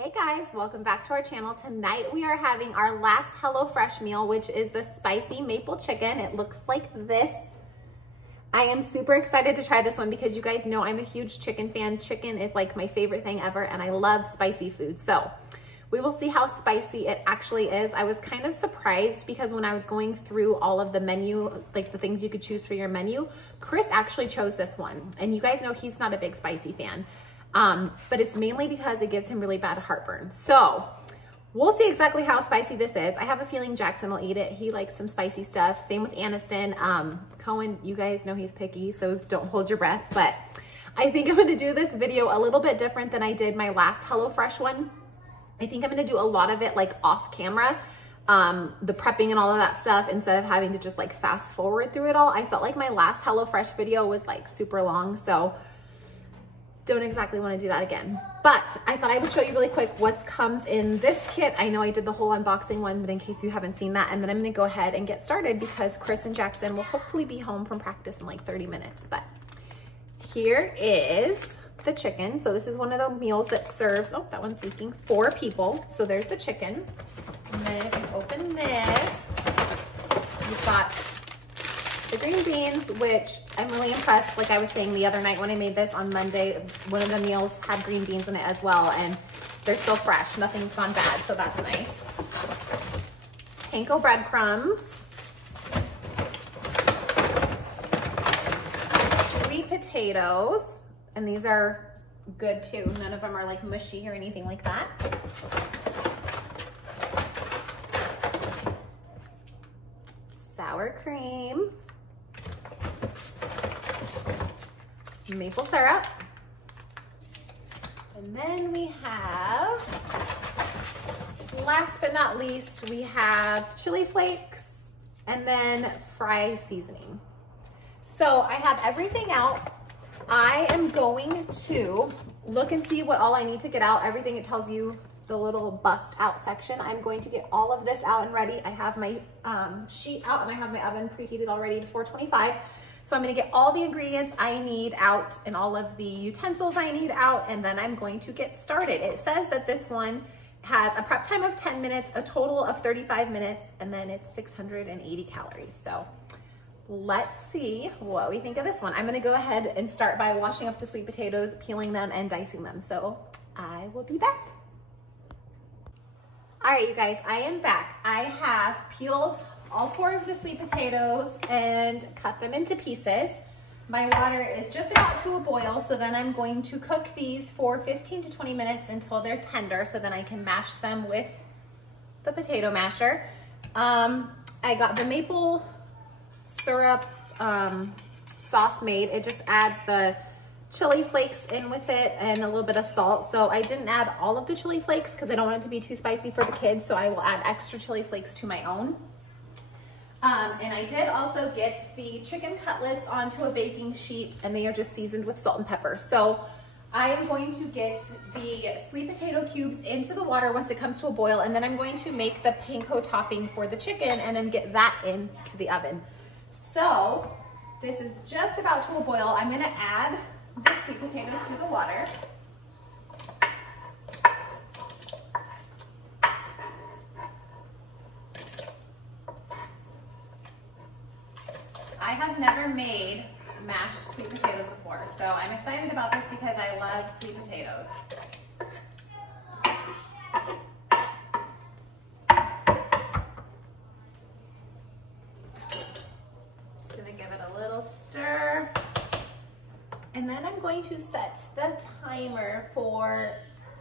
Hey guys, welcome back to our channel. Tonight we are having our last HelloFresh meal, which is the spicy maple chicken. It looks like this. I am super excited to try this one because you guys know I'm a huge chicken fan. Chicken is like my favorite thing ever and I love spicy food. So we will see how spicy it actually is. I was kind of surprised because when I was going through all of the menu, like the things you could choose for your menu, Chris actually chose this one. And you guys know he's not a big spicy fan. But it's mainly because it gives him really bad heartburn. So we'll see exactly how spicy this is. I have a feeling Jackson will eat it. He likes some spicy stuff. Same with Aniston. Cohen, you guys know he's picky, so don't hold your breath. But I think I'm gonna do this video a little bit different than I did my last HelloFresh one. I think I'm gonna do a lot of it like off camera, the prepping and all of that stuff, instead of having to just like fast forward through it all. I felt like my last HelloFresh video was like super long, so don't exactly want to do that again. But I thought I would show you really quick what comes in this kit. I know I did the whole unboxing one, but in case you haven't seen that, and then I'm gonna go ahead and get started because Chris and Jackson will hopefully be home from practice in like 30 minutes. But here is the chicken. So this is one of the meals that serves, oh, that one's leaking, 4 people. So there's the chicken. And then if you open this, you've got the green beans, which I'm really impressed. Like I was saying the other night when I made this on Monday, one of the meals had green beans in it as well, and they're still fresh. Nothing's gone bad, so that's nice. Panko breadcrumbs. Sweet potatoes, and these are good too. None of them are like mushy or anything like that. Sour cream. Maple syrup. And then we have, last but not least, we have chili flakes and then fry seasoning. So I have everything out. I am going to look and see what all I need to get out. Everything, it tells you the little bust out section. I'm going to get all of this out and ready. I have my sheet out and I have my oven preheated already to 425. So I'm gonna get all the ingredients I need out and all of the utensils I need out, and then I'm going to get started. It says that this one has a prep time of 10 minutes, a total of 35 minutes, and then it's 680 calories. So let's see what we think of this one. I'm gonna go ahead and start by washing up the sweet potatoes, peeling them and dicing them. So I will be back. All right, you guys, I am back. I have peeled all 4 of the sweet potatoes and cut them into pieces. My water is just about to a boil, so then I'm going to cook these for 15 to 20 minutes until they're tender, so then I can mash them with the potato masher. I got the maple syrup sauce made. It just adds the chili flakes in with it and a little bit of salt. So I didn't add all of the chili flakes because I don't want it to be too spicy for the kids, so I will add extra chili flakes to my own. And I did also get the chicken cutlets onto a baking sheet, and they are just seasoned with salt and pepper. So I am going to get the sweet potato cubes into the water once it comes to a boil, and then I'm going to make the panko topping for the chicken and then get that into the oven. So this is just about to a boil. I'm gonna add the sweet potatoes to the water. I have never made mashed sweet potatoes before, so I'm excited about this because I love sweet potatoes. Just gonna give it a little stir. And then I'm going to set the timer for,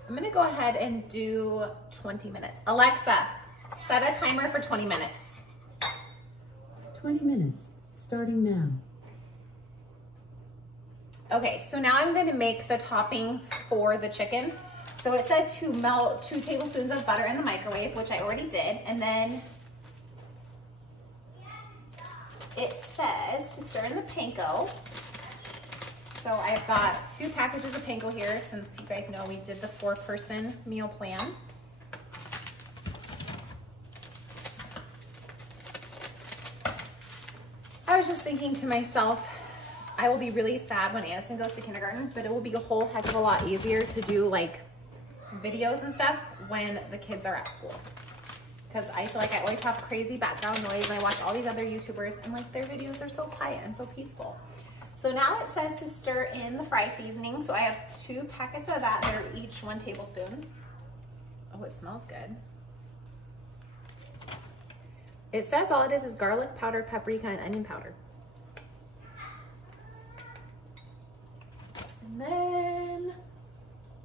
I'm gonna go ahead and do 20 minutes. Alexa, set a timer for 20 minutes. 20 minutes. Starting now. Okay, so now I'm going to make the topping for the chicken. So it said to melt 2 tablespoons of butter in the microwave, which I already did. And then it says to stir in the panko. So I've got 2 packages of panko here, since you guys know we did the 4-person meal plan. I was just thinking to myself, I will be really sad when Aniston goes to kindergarten, but it will be a whole heck of a lot easier to do like videos and stuff when the kids are at school. Because I feel like I always have crazy background noise and I watch all these other YouTubers and like their videos are so quiet and so peaceful. So now it says to stir in the fry seasoning. So I have 2 packets of that. They're each 1 tablespoon. Oh, it smells good. It says all it is garlic powder, paprika, and onion powder. And then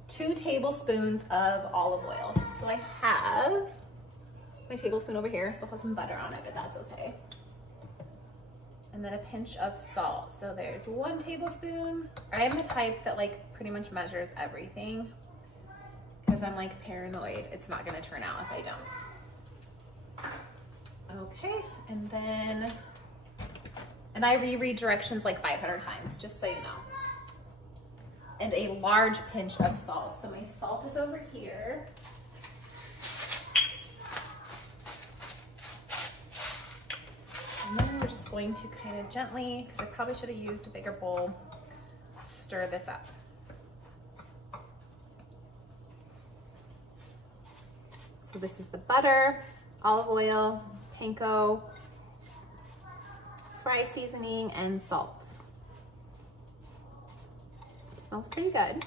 2 tablespoons of olive oil. So I have my tablespoon over here. Still has some butter on it, but that's okay. And then a pinch of salt. So there's 1 tablespoon. I am the type that like pretty much measures everything because I'm like paranoid it's not gonna turn out if I don't. Okay, and then, and I reread directions like 500 times, just so you know. And a large pinch of salt. So my salt is over here. And then we're just going to kind of gently, because I probably should have used a bigger bowl, stir this up. So this is the butter, olive oil, panko, fry seasoning, and salt. Smells pretty good.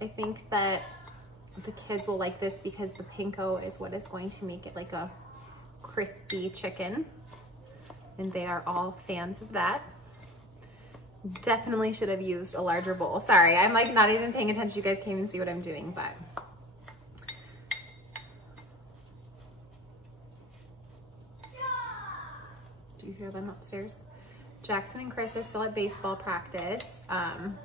I think that the kids will like this because the panko is what is going to make it like a crispy chicken, and they are all fans of that. Definitely should have used a larger bowl. Sorry, I'm like not even paying attention. You guys can't even see what I'm doing, but. Do you hear them upstairs? Jackson and Chris are still at baseball practice. And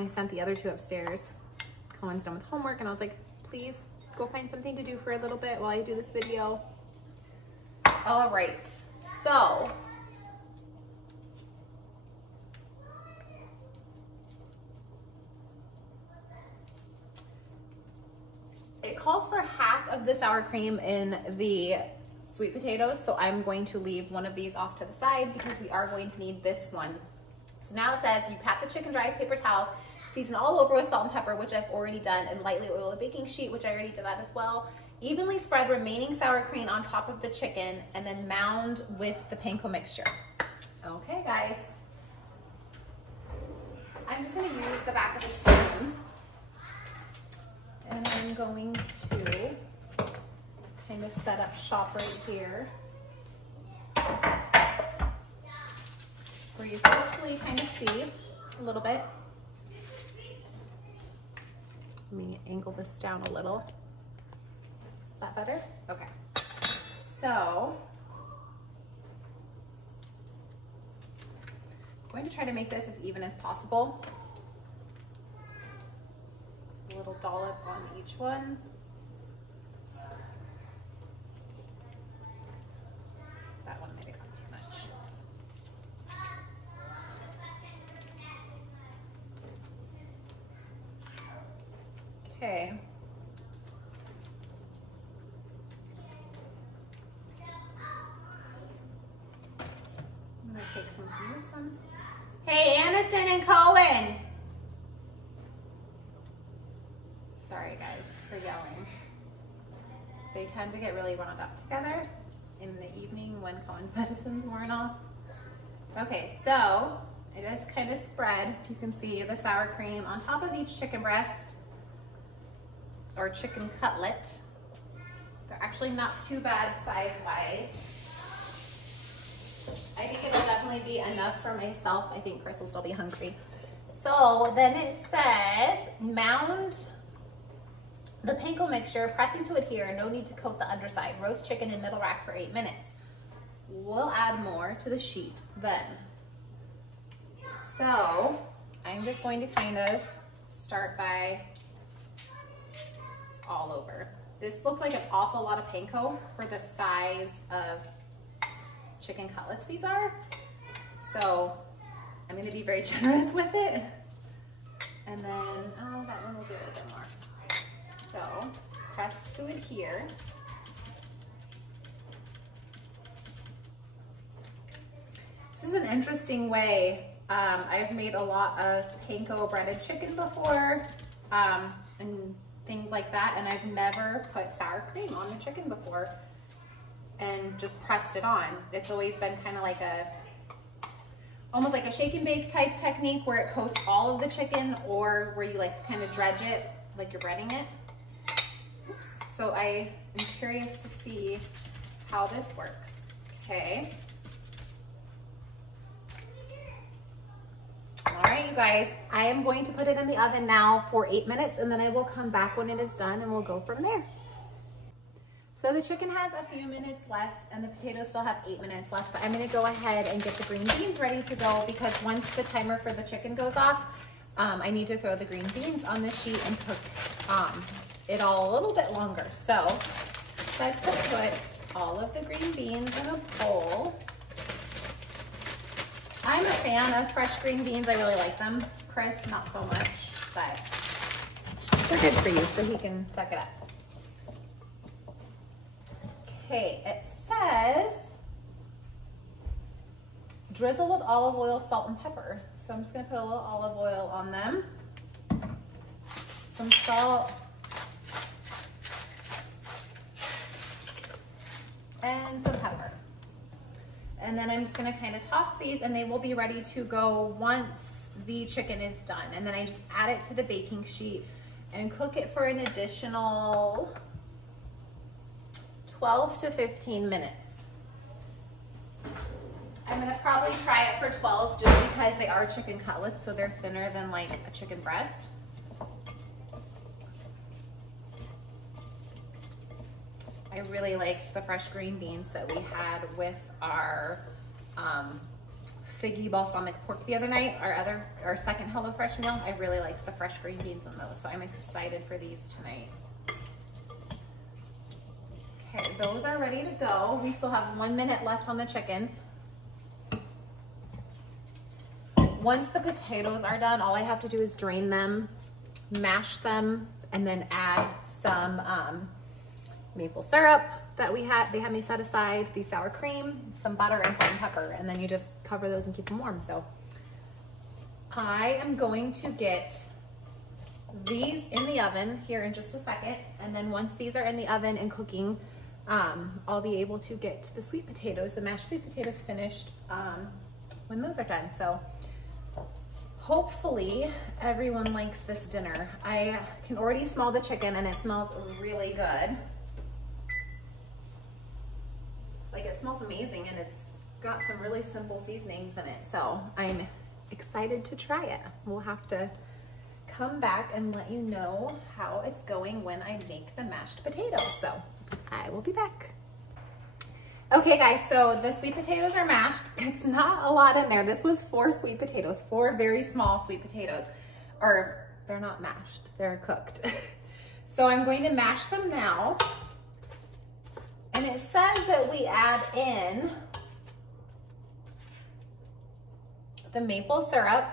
I sent the other 2 upstairs. Cohen's done with homework and I was like, please go find something to do for a little bit while I do this video. All right, so. It calls for half of the sour cream in the sweet potatoes, so I'm going to leave one of these off to the side because we are going to need this one. So now it says you pat the chicken dry with paper towels, season all over with salt and pepper, which I've already done, and lightly oil a baking sheet, which I already did that as well. Evenly spread remaining sour cream on top of the chicken and then mound with the panko mixture. Okay, guys. I'm just gonna use the back of the spoon. And I'm going to kind of set up shop right here, where you can hopefully kind of see a little bit. Let me angle this down a little. Is that better? Okay. So, I'm going to try to make this as even as possible. A little dollop on each one. That one might have gone too much. Okay. I'm gonna take some from this one. Hey, Aniston and Cohen. Sorry guys for yelling. They tend to get really wound up together in the evening when Cohen's medicine's worn off. Okay, so I just kind of spread, if you can see, the sour cream on top of each chicken breast or chicken cutlet. They're actually not too bad size-wise. I think it'll definitely be enough for myself. I think Chris will still be hungry. So then it says, mound the panko mixture, pressing to adhere, no need to coat the underside. Roast chicken in middle rack for 8 minutes. We'll add more to the sheet then. So I'm just going to kind of start by all over. This looks like an awful lot of panko for the size of chicken cutlets these are. So I'm gonna be very generous with it. And then, oh, that one will do a little bit more. So press to adhere. This is an interesting way I've made a lot of panko breaded chicken before, and things like that, and I've never put sour cream on the chicken before and just pressed it on. It's always been kind of like almost like a shake and bake type technique where it coats all of the chicken, or where you like kind of dredge it like you're breading it. Oops. So I am curious to see how this works. Okay. All right, you guys, I am going to put it in the oven now for 8 minutes, and then I will come back when it is done and we'll go from there. So the chicken has a few minutes left and the potatoes still have 8 minutes left, but I'm gonna go ahead and get the green beans ready to go, because once the timer for the chicken goes off, I need to throw the green beans on the sheet and cook it all a little bit longer. So let's put all of the green beans in a bowl. I'm a fan of fresh green beans. I really like them. Chris, not so much, but they're good for you, so he can suck it up. Okay, it says drizzle with olive oil, salt, and pepper. So I'm just gonna put a little olive oil on them, some salt, and some pepper. And then I'm just gonna kind of toss these, and they will be ready to go once the chicken is done. And then I just add it to the baking sheet and cook it for an additional 12 to 15 minutes. I'm gonna probably try it for 12 just because they are chicken cutlets, so they're thinner than like a chicken breast. I really liked the fresh green beans that we had with our figgy balsamic pork the other night, our second HelloFresh meal. I really liked the fresh green beans on those, so I'm excited for these tonight. Okay, those are ready to go. We still have 1 minute left on the chicken. Once the potatoes are done, all I have to do is drain them, mash them, and then add some maple syrup that they had me set aside, the sour cream, some butter, and salt and pepper, and then you just cover those and keep them warm. So I am going to get these in the oven here in just a second, and then once these are in the oven and cooking, I'll be able to get the sweet potatoes, the mashed sweet potatoes finished when those are done. So hopefully everyone likes this dinner. I can already smell the chicken and it smells really good. Like, it smells amazing, and it's got some really simple seasonings in it. So I'm excited to try it. We'll have to come back and let you know how it's going when I make the mashed potatoes. So I will be back. Okay guys, so the sweet potatoes are mashed. It's not a lot in there. This was 4 sweet potatoes, 4 very small sweet potatoes. Or they're not mashed, they're cooked. So I'm going to mash them now. And it says that we add in the maple syrup,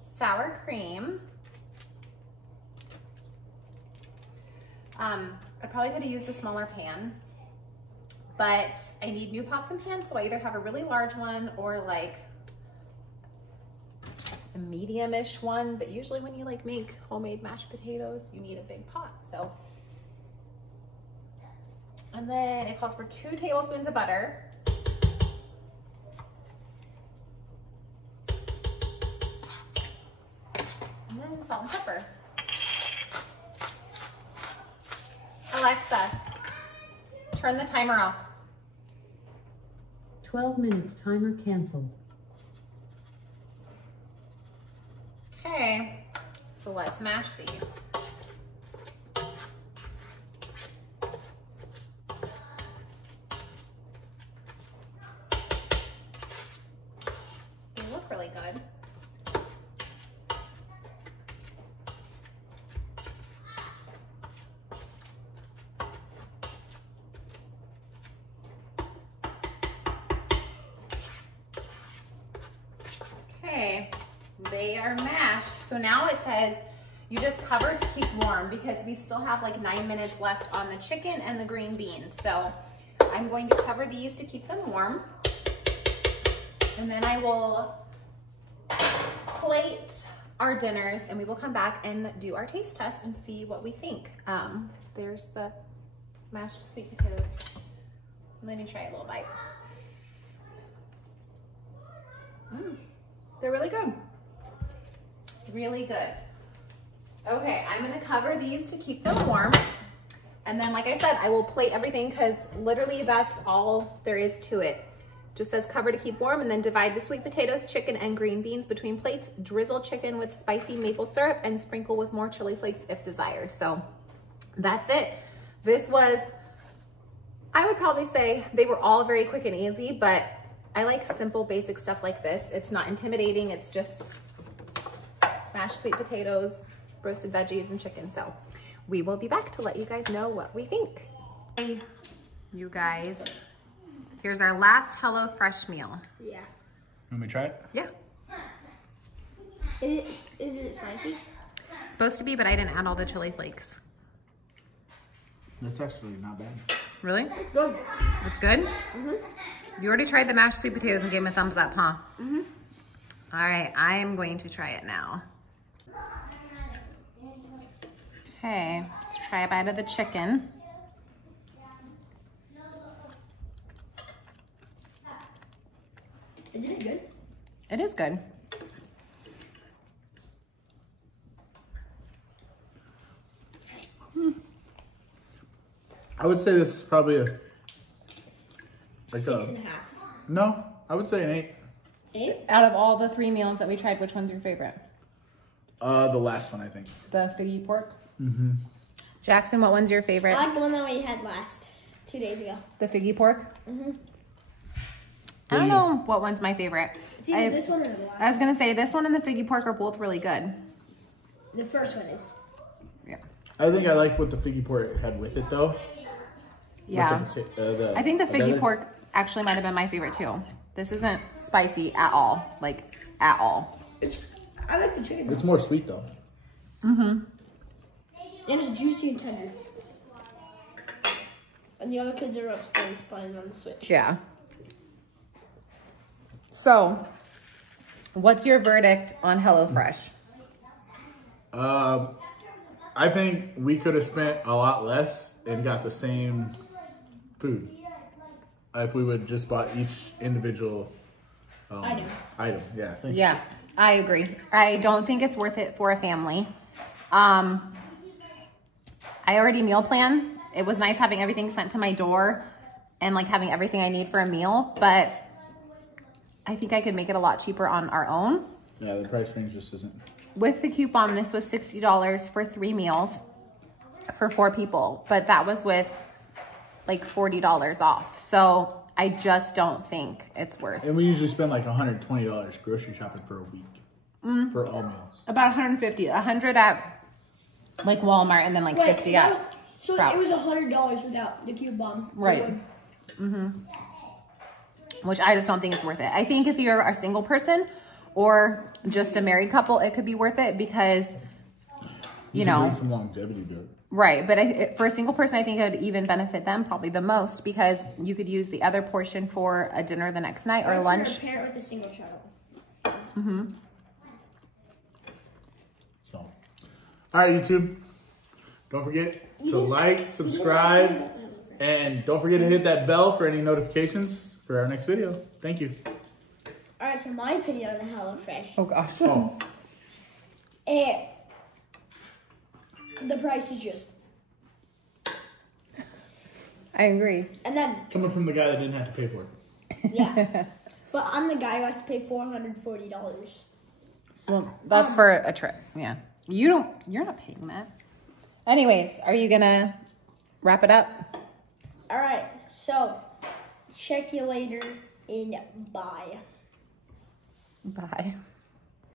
sour cream. I probably could have used a smaller pan, but I need new pots and pans, so I either have a really large one or like a medium-ish one, but usually when you like make homemade mashed potatoes, you need a big pot. So, and then it calls for 2 tablespoons of butter. And then salt and pepper. Alexa, turn the timer off. 12 minutes, timer canceled. Okay, so let's mash these. They look really good. Okay, they are mashed. So now it says You just cover to keep warm because we still have like 9 minutes left on the chicken and the green beans. So I'm going to cover these to keep them warm. And then I will plate our dinners and we will come back and do our taste test and see what we think. There's the mashed sweet potatoes. Let me try a little bite. They're really good. Really good. Okay, I'm gonna cover these to keep them warm. And then, like I said, I will plate everything because literally that's all there is to it. Just says cover to keep warm, and then divide the sweet potatoes, chicken, and green beans between plates. Drizzle chicken with spicy maple syrup and sprinkle with more chili flakes if desired. So that's it. This was, I would probably say they were all very quick and easy, but I like simple, basic stuff like this. It's not intimidating. It's just mashed sweet potatoes, roasted veggies, and chicken. So we will be back to let you guys know what we think. Hey, you guys. Here's our last HelloFresh meal. Yeah. Want me to try it? Yeah. Is it spicy? It's supposed to be, but I didn't add all the chili flakes. That's actually not bad. Really? Good. It's good? Mm-hmm. You already tried the mashed sweet potatoes and gave me a thumbs up, huh? Mm-hmm. All right, I am going to try it now. Okay, let's try a bite of the chicken. Isn't it good? It is good. I would say this is probably a... Like 6.5. No, I would say an 8. 8? Out of all the 3 meals that we tried, which one's your favorite? The last one, I think. The figgy pork? Mm-hmm. Jackson, what one's your favorite? I like the one that we had 2 days ago. The figgy pork? Mm-hmm. I don't know what one's my favorite. It's either this one or the last I was gonna say this one and the figgy pork are both really good. The first one is. Yeah. I think I like what the figgy pork had with it, though. Yeah. With the I think the figgy veggies. pork actually might have been my favorite too. This isn't spicy at all, like at all. I like the chicken. It's more sweet, though. Mm-hmm. And it's juicy and tender. And the other kids are upstairs playing on the Switch. Yeah. So, what's your verdict on HelloFresh? I think we could have spent a lot less and got the same food if we would just bought each individual item. Yeah. Thank you. Yeah, I agree. I don't think it's worth it for a family. I already meal plan. It was nice having everything sent to my door and like having everything I need for a meal, but I think I could make it a lot cheaper on our own. Yeah, the price range just isn't. With the coupon, this was $60 for 3 meals for 4 people, but that was with like $40 off. So I just don't think it's worth. And we usually spend like $120 grocery shopping for a week for all meals. About 150, 100 at like Walmart and then like 50 at So Sprouts. it was $100 without the coupon. Right. Which I just don't think it's worth it. I think if you're a single person or just a married couple, it could be worth it because, you know. Bring some longevity to it. Right, but for a single person, I think it would even benefit them probably the most because you could use the other portion for a dinner the next night or lunch. For a parent with a single child. So, all right, YouTube. Don't forget to like, subscribe, and don't forget to hit that bell for any notifications for our next video. Thank you. Alright, so my opinion on HelloFresh. Oh gosh. Oh, The price is just. I agree. And then, coming from the guy that didn't have to pay for it. yeah. But I'm the guy who has to pay $440. Well, that's for a trip. Yeah. You're not paying that. Anyways, are you gonna wrap it up? Alright, so check you later and bye. Bye.